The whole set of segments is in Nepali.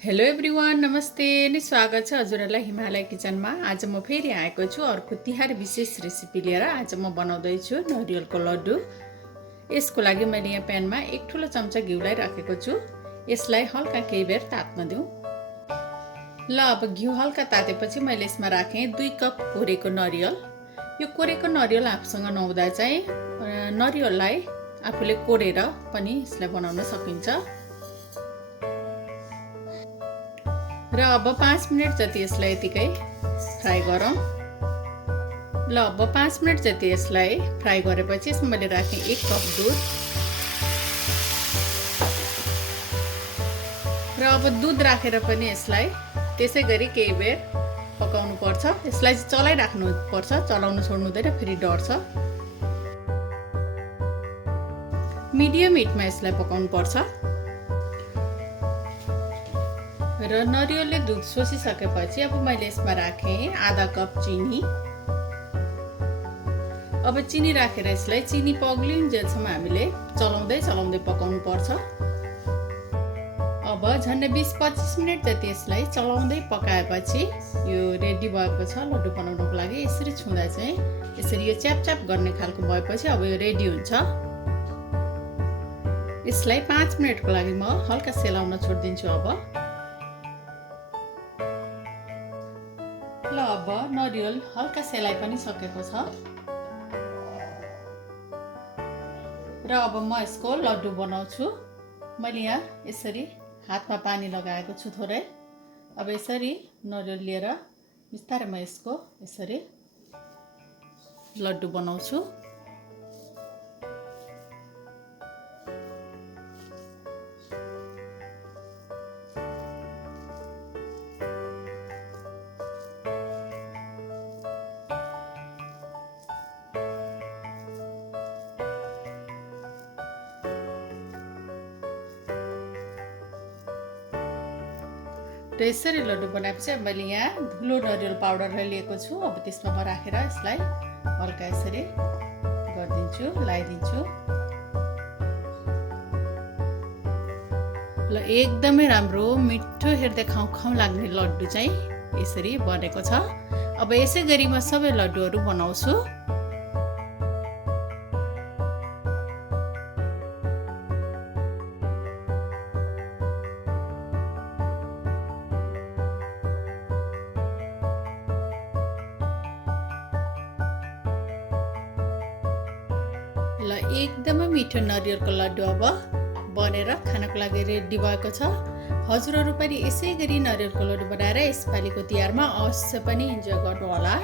हेलो एभ्रिवान, नमस्ते अनि स्वागत छ हजुरहरूलाई हिमालय किचनमा। आज म फेरि आएको छु अर्को तिहार विशेष रेसिपी लिएर। आज म बनाउँदैछु नरिवलको लड्डु। यसको लागि मैले यहाँ प्यानमा एक ठुलो चम्चा घिउलाई राखेको छु। यसलाई हल्का केही बेर तात्न दिउँ। ल अब घिउ हल्का तातेपछि मैले यसमा राखेँ 2 कप कोरेको नरिवल। यो कोरेको नरिवल आफूसँग नहुँदा चाहिँ नरिवललाई आफूले कोरेर पनि यसलाई बनाउन सकिन्छ। र अब 5 मिनट जति यसलाई यतिकै फ्राई गरौँ। ल अब 5 मिनट जति यसलाई फ्राई गरेपछि यसमा मैले राखेँ 1 कप दुध। र अब दुध राखेर पनि यसलाई त्यसै गरी केही बेर पकाउनु पर्छ। यसलाई चलाइराख्नु पर्छ, चलाउनु छोड्नु हुँदैन, फेरि डढ्छ। मिडियम हिटमा यसलाई पकाउनु पर्छ। र नरिवलले दुध सोसिसकेपछि अब मैले यसमा राखेँ आधा कप चिनी। अब चिनी राखेर यसलाई चिनी पग्लिन्जेलसम्म हामीले चलाउँदै पकाउनु पर्छ। अब झन्डै 20-25 मिनट जति यसलाई चलाउँदै पकाएपछि यो रेडी भएको छ लड्डु बनाउनको लागि। यसरी छुँदा चाहिँ यसरी यो च्याप गर्ने खालको भएपछि अब यो रेडी हुन्छ। यसलाई 5 मिनटको लागि म हल्का सेलाउन छोडिदिन्छु। ल अब नरिवल हल्का सेलाइ पनि सकेको छ। र अब म यसको लड्डु बनाउँछु। मैले यहाँ यसरी हातमा पानी लगाएको छु थोरै। अब यसरी नरिवल लिएर बिस्तारै म यसको यसरी लड्डु बनाउँछु। र यसरी लड्डु बनाएपछि मैले यहाँ धुलो नरिवल पाउडरलाई लिएको छु। अब त्यसमा म राखेर यसलाई हल्का यसरी गरिदिन्छु, लगाइदिन्छु। ल एकदमै राम्रो मिठो, हेर्दै खाउँ लाग्ने लड्डु चाहिँ यसरी बनेको छ। अब यसै गरी म सबै लड्डुहरू बनाउँछु। ल एकदमै मिठो नरिवलको लड्डु अब बनेर खानको लागि रेडी भएको छ। हजुरहरू पनि यसै गरी नरिवलको लड्डु बनाएर यसपालिको तिहारमा अवश्य पनि इन्जोय गर्नु होला।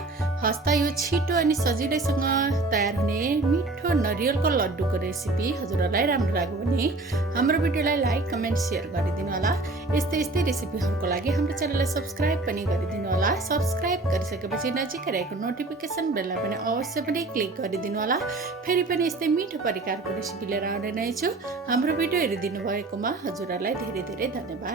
हस्ता यो छिटो अनि सजिलैसँग तयार हुने मिठो नरिवलको लड्डुको रेसिपी हजुरहरूलाई राम्रो लाग्यो भने हाम्रो भिडियोलाई लाइक, कमेन्ट, सेयर गरिदिनु होला। यस्तै रेसिपीहरूको लागि हाम्रो च्यानललाई सब्स्क्राइब पनि गरिदिनु होला। सब्स्क्राइब गरिसकेपछि नजिकै रहेको नोटिफिकेसन बेललाई पनि अवश्य पनि क्लिक गरिदिनु होला। फेरि पनि यस्तै मिठो परिकारको रेसिपी लिएर आउने नै छु। हाम्रो भिडियो हेरिदिनु भएकोमा हजुरहरूलाई धेरै धेरै धन्यवाद।